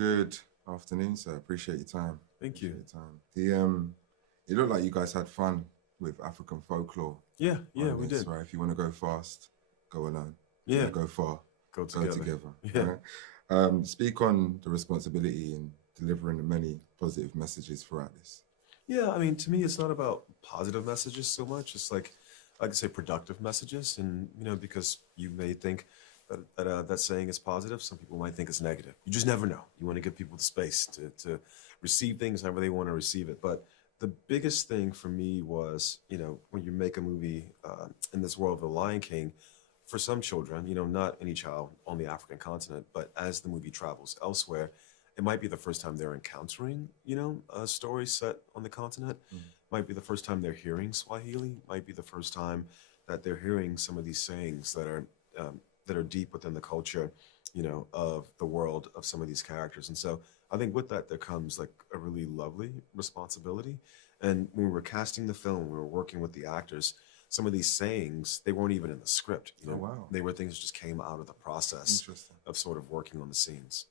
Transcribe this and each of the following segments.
Good afternoon, sir. Appreciate your time. Thank you. Appreciate your time. It looked like you guys had fun with African folklore. Yeah, we this, did. right? If you want to go fast, go alone. If you Yeah, want to go far, go go together. together. Yeah. Right? Speak on the responsibility in delivering the many positive messages throughout this. Yeah, I mean, to me, it's not about positive messages so much. It's like I could say productive messages, and because you may think that saying is positive, some people might think it's negative. You just never know. You want to give people the space to receive things however they want to receive it. But the biggest thing for me was, when you make a movie in this world of The Lion King, for some children, not any child on the African continent, but as the movie travels elsewhere, it might be the first time they're encountering, a story set on the continent. Might be the first time they're hearing Swahili. Might be the first time that they're hearing some of these sayings that are deep within the culture, of the world of some of these characters. And so I think with that there comes like a really lovely responsibility. And when we were casting the film, we were working with the actors. Some of these sayings, they weren't even in the script. Oh, wow. They were things that just came out of the process Interesting. of sort of working on the scenes.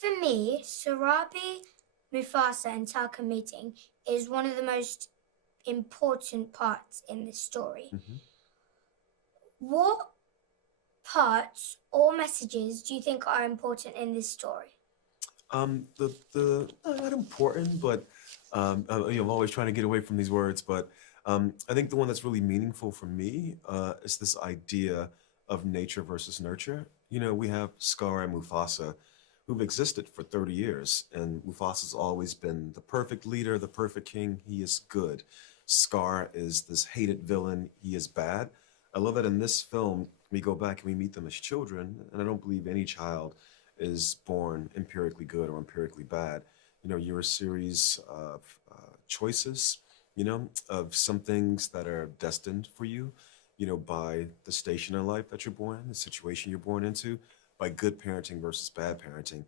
For me, Sarabi, Mufasa, and Taka meeting is one of the most important parts in this story. What parts or messages do you think are important in this story? The not important, but I'm always trying to get away from these words. But I think the one that's really meaningful for me is this idea of nature versus nurture. We have Scar and Mufasa, who've existed for 30 years, and Mufasa's always been the perfect leader, the perfect king. He is good. Scar is this hated villain. He is bad. I love that in this film, we go back and we meet them as children, and I don't believe any child is born empirically good or empirically bad. You're a series of choices, of some things that are destined for you, by the station in life that you're born in, the situation you're born into, by good parenting versus bad parenting.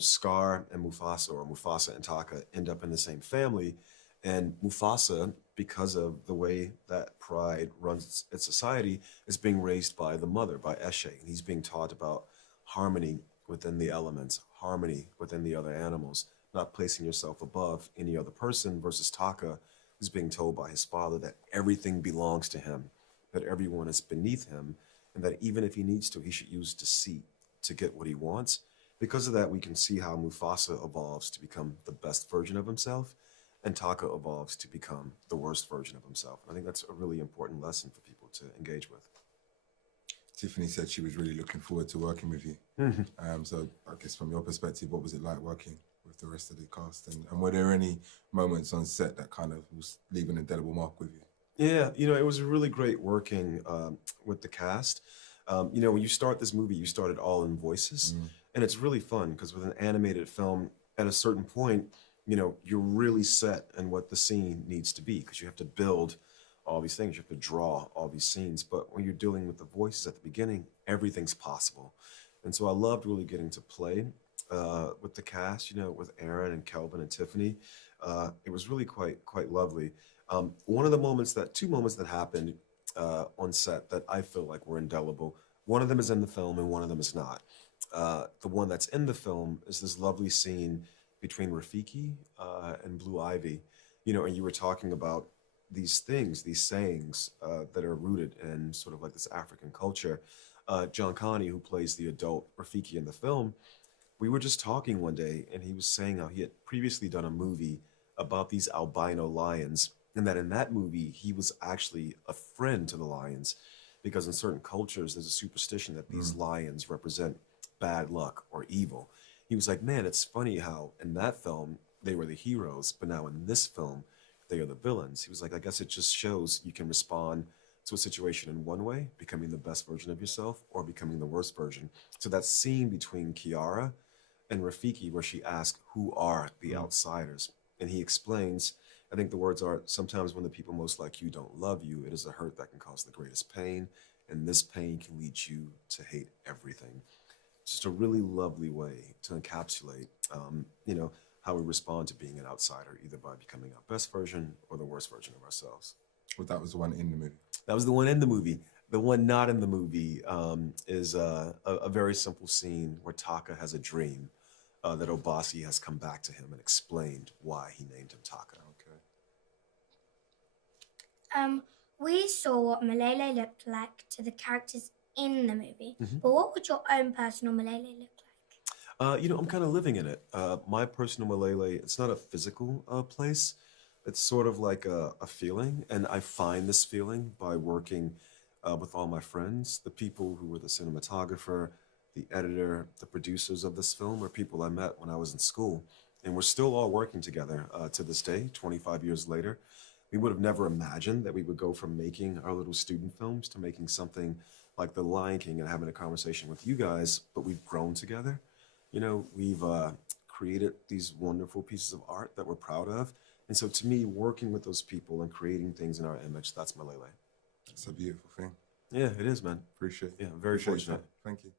Scar and Mufasa, or Mufasa and Taka, end up in the same family. And Mufasa, because of the way that pride runs its society, is being raised by the mother, by Eshe. And he's being taught about harmony within the elements, harmony within the other animals, not placing yourself above any other person, versus Taka, who's being told by his father that everything belongs to him, that everyone is beneath him, and that even if he needs to, he should use deceit to get what he wants. Because of that, we can see how Mufasa evolves to become the best version of himself, and Taka evolves to become the worst version of himself. I think that's a really important lesson for people to engage with. Tiffany said she was really looking forward to working with you. So I guess from your perspective, what was it like working with the rest of the cast? And were there any moments on set that kind of was leaving an indelible mark with you? Yeah, it was really great working with the cast. When you start this movie, you start it all in voices. And it's really fun because with an animated film, at a certain point, you're really set in what the scene needs to be, because you have to build all these things. You have to draw all these scenes. But when you're dealing with the voices at the beginning, everything's possible. And so I loved really getting to play with the cast, with Aaron and Kelvin and Tiffany. It was really quite lovely. Two moments that happened on set that I feel like were indelible. One of them is in the film and one of them is not. The one that's in the film is this lovely scene between Rafiki and Blue Ivy, and you were talking about these things, these sayings that are rooted in sort of like this African culture. John Connie, who plays the adult Rafiki in the film, we were just talking one day, and he was saying how he had previously done a movie about these albino lions, and that in that movie, he was actually a friend to the lions, because in certain cultures, there's a superstition that these lions represent bad luck or evil. He was like, man, it's funny how in that film, they were the heroes, but now in this film, they are the villains. He was like, I guess it just shows you can respond to a situation in one way, becoming the best version of yourself, or becoming the worst version. So that scene between Kiara and Rafiki, where she asks, who are the outsiders? And he explains, I think the words are, sometimes when the people most like you don't love you, it is a hurt that can cause the greatest pain, and this pain can lead you to hate everything. Just a really lovely way to encapsulate, how we respond to being an outsider, either by becoming our best version or the worst version of ourselves. Well, that was the one in the movie. That was the one in the movie. The one not in the movie is a very simple scene where Taka has a dream that Obasi has come back to him and explained why he named him Taka. Okay. We saw what Malele looked like to the characters in the movie, Mm-hmm. but what would your own personal Malele look like? You know, I'm kind of living in it. My personal Malele, it's not a physical place. It's sort of like a feeling, and I find this feeling by working with all my friends. The people who were the cinematographer, the editor, the producers of this film are people I met when I was in school, and we're still all working together to this day, 25 years later. We would have never imagined that we would go from making our little student films to making something like The Lion King and having a conversation with you guys, but we've grown together. You know, we've created these wonderful pieces of art that we're proud of. And so to me, working with those people and creating things in our image, that's Malele. It's a beautiful thing. Yeah, it is, man. Appreciate it. Yeah, very Appreciate fortunate. that. Thank you.